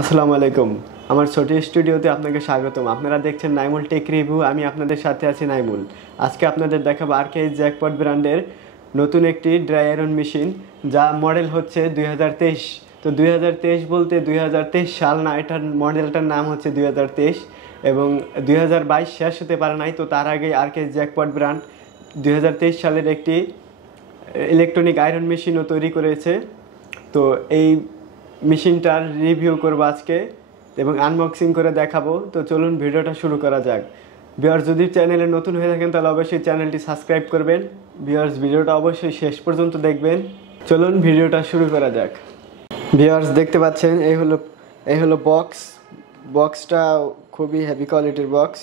আসসালামু আলাইকুম। আমার ছোট স্টুডিওতে আপনাকে স্বাগতম। আপনারা দেখছেন নাইমুল টেক রিভিউ। আমি আপনাদের সাথে আছি নাইমুল। আজকে আপনাদের দেখাবো আরকাইজ জ্যাকপট ব্র্যান্ডের নতুন একটি ড্রাই আয়রন মেশিন, যা মডেল হচ্ছে 2023। তো 2023 বলতে 2023 সাল না, এটার মডেলটার নাম হচ্ছে 2023 এবং 2022 শেষ হতে পারে নাই। তো তার আগে আরকাইজ জ্যাকপট ব্র্যান্ড 2023 সালের একটি ইলেকট্রনিক আয়রন মেশিনও তৈরি করেছে। তো এই মেশিনটার রিভিউ করবো আজকে এবং আনবক্সিং করে দেখাবো। তো চলুন ভিডিওটা শুরু করা যাক। ভিউয়ার্স, যদি চ্যানেলে নতুন হয়ে থাকেন তাহলে অবশ্যই চ্যানেলটি সাবস্ক্রাইব করবেন। ভিউয়ার্স, ভিডিওটা অবশ্যই শেষ পর্যন্ত দেখবেন। চলুন ভিডিওটা শুরু করা যাক। ভিউয়ার্স, দেখতে পাচ্ছেন এই হলো বক্সটা খুবই হেভি কোয়ালিটির বক্স।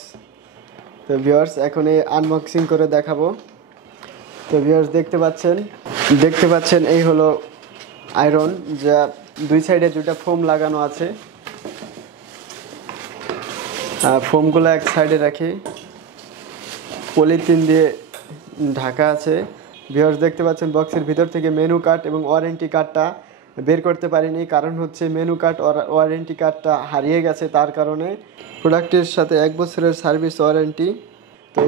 তো ভিউয়ার্স, এখন এই আনবক্সিং করে দেখাবো। তো ভিউয়ার্স, দেখতে পাচ্ছেন এই হলো আয়রন, যা দুই সাইডে দুটা ফোম লাগানো আছে। ফোমগুলো এক সাইডে রাখি, পলিথিন দিয়ে ঢাকা আছে। ভিউয়ার্স, দেখতে পাচ্ছেন বক্সের ভিতর থেকে মেনু কার্ড এবং ওয়ারেন্টি কার্ডটা বের করতে পারিনি, কারণ হচ্ছে মেনু কার্ড ওয়ারেন্টি কার্ডটা হারিয়ে গেছে। তার কারণে প্রোডাক্টের সাথে 1 বছরের সার্ভিস ওয়ারেন্টি। তো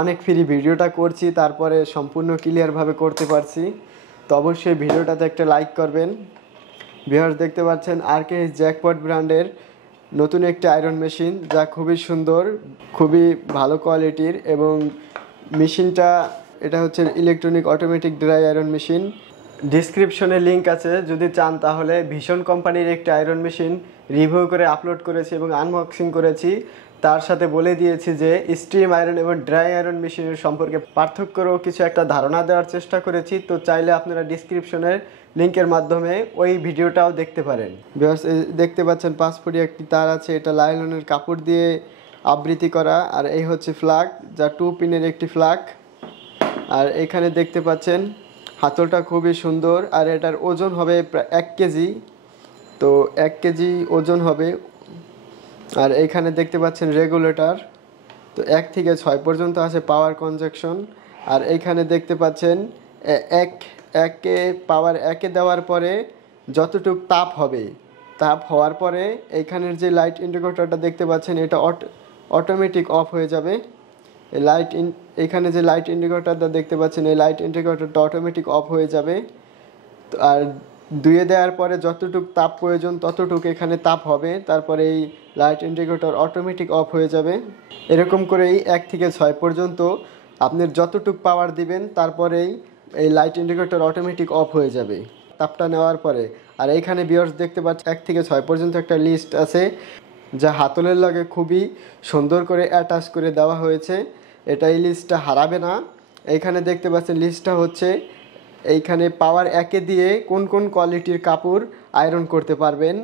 অনেক ফ্রি ভিডিওটা করছি, তারপরে সম্পূর্ণ ক্লিয়ারভাবে করতে পারছি। তো অবশ্যই ভিডিওটাতে একটা লাইক করবেন। ভিউয়ার্স, দেখতে পাচ্ছেন আরকাইজ জ্যাকপট ব্র্যান্ডের নতুন একটি আয়রন মেশিন, যা খুবই সুন্দর, খুবই ভালো কোয়ালিটির। এবং মেশিনটা এটা হচ্ছে electronic automatic dry iron machine. ডিসক্রিপশনে লিঙ্ক আছে, যদি চান তাহলে। ভীষণ কোম্পানির একটি আয়রন মেশিন রিভিউ করে আপলোড করেছি এবং আনবক্সিং করেছি। তার সাথে বলে দিয়েছি যে স্টিম আয়রন এবং ড্রাই আয়রন মেশিনের সম্পর্কে পার্থক্যরও কিছু একটা ধারণা দেওয়ার চেষ্টা করেছি। তো চাইলে আপনারা ডিসক্রিপশনের লিঙ্কের মাধ্যমে ওই ভিডিওটাও দেখতে পারেন। ভিউয়ার্স, দেখতে পাচ্ছেন 5 ফুটি একটি তার আছে, এটা লাইলনের কাপড় দিয়ে আবৃতি করা। আর এই হচ্ছে ফ্লাগ, যা 2 পিনের একটি ফ্লাগ। আর এখানে দেখতে পাচ্ছেন হাতলটা খুবই সুন্দর, আর এটার ওজন হবে প্রায় 1 কেজি। তো 1 কেজি ওজন হবে। আর এখানে দেখতে পাচ্ছেন রেগুলেটর। তো 1 থেকে 6 পর্যন্ত আছে পাওয়ার কনজাকশন। আর এইখানে দেখতে পাচ্ছেন পাওয়ার 1-এ দেওয়ার পরে যতটুক তাপ হবে, তাপ হওয়ার পরে এইখানের যে লাইট ইন্ডিকেটরটা দেখতে পাচ্ছেন, এটা অটোমেটিক অফ হয়ে যাবে। এখানে যে লাইট ইন্ডিকেটরটা দেখতে পাচ্ছেন, এই লাইট ইন্ডিকেটরটা অটোমেটিক অফ হয়ে যাবে। তো আর 2-এ দেওয়ার পরে যতটুক তাপ প্রয়োজন ততটুক এখানে তাপ হবে, তারপরে এই লাইট ইন্ডিকেটর অটোমেটিক অফ হয়ে যাবে। এরকম করেই 1 থেকে 6 পর্যন্ত আপনার যতটুক পাওয়ার দিবেন, তারপরেই এই লাইট ইন্ডিকেটর অটোমেটিক অফ হয়ে যাবে তাপটা নেওয়ার পরে। আর এইখানে ভিউয়ার্স, দেখতে পাচ্ছেন 1 থেকে 6 পর্যন্ত একটা লিস্ট আছে, যা হাতলের লাগে খুবই সুন্দর করে অ্যাটাচ করে দেওয়া হয়েছে। এটা এই লিস্টটা হারাবে না। এইখানে দেখতে পাচ্ছেন লিস্টটা হচ্ছে এইখানে পাওয়ার 1-এ দিয়ে কোন কোন কোয়ালিটির কাপড় আয়রন করতে পারবেন,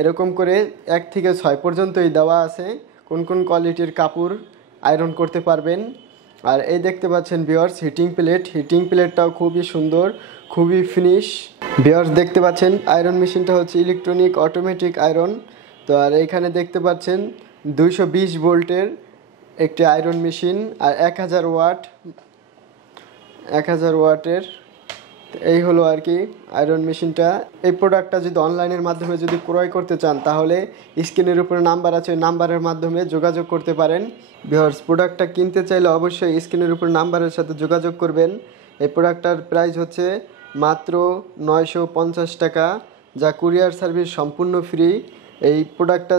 এরকম করে 1 থেকে 6 পর্যন্তই দেওয়া আছে কোন কোন কোয়ালিটির কাপড় আয়রন করতে পারবেন। আর এই দেখতে পাচ্ছেন ভিউয়ার্স হিটিং প্লেটটাও খুবই সুন্দর, খুবই ফিনিশ। ভিউয়ার্স, দেখতে পাচ্ছেন আয়রন মেশিনটা হচ্ছে ইলেকট্রনিক অটোমেটিক আয়রন। তো আর এইখানে দেখতে পাচ্ছেন 220 ভোল্টের একটি আয়রন মেশিন, আর 1000 ওয়াটের। এই হলো আর কি আয়রন মেশিনটা। এই প্রোডাক্টটা যদি অনলাইনের মাধ্যমে যদি ক্রয় করতে চান, তাহলে স্ক্রিনের উপরে নাম্বার আছে, ওই নাম্বারের মাধ্যমে যোগাযোগ করতে পারেন। ভিউয়ার্স, প্রোডাক্টটা কিনতে চাইলে অবশ্যই স্ক্রিনের উপর নাম্বারের সাথে যোগাযোগ করবেন। এই প্রোডাক্টটার প্রাইস হচ্ছে মাত্র 950 টাকা, যা কুরিয়ার সার্ভিস সম্পূর্ণ ফ্রি। এই প্রোডাক্টটা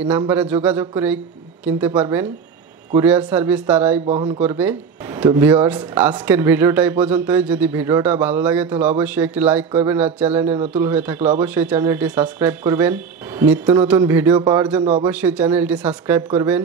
এই নাম্বারে যোগাযোগ করেই কিনতে পারবেন, কুরিয়ার সার্ভিস তারাই বহন করবে। তো ভিউয়ার্স, আজকের ভিডিওটা এই পর্যন্তই। যদি ভিডিওটা ভালো লাগে তাহলে অবশ্যই একটি লাইক করবেন, আর চ্যানেলে নতুন হয়ে থাকলে অবশ্যই চ্যানেলটি সাবস্ক্রাইব করবেন। নিত্য নতুন ভিডিও পাওয়ার জন্য অবশ্যই চ্যানেলটি সাবস্ক্রাইব করবেন।